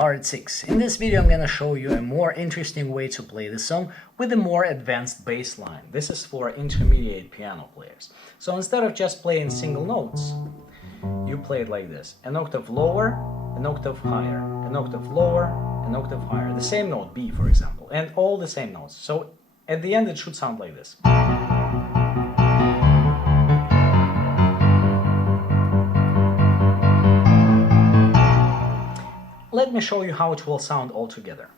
Part 6. In this video I'm gonna show you a more interesting way to play the song with a more advanced bass line. This is for intermediate piano players. So instead of just playing single notes, you play it like this. An octave lower, an octave higher, an octave lower, an octave higher. The same note, B for example, and all the same notes. So at the end it should sound like this. Let me show you how it will sound all together.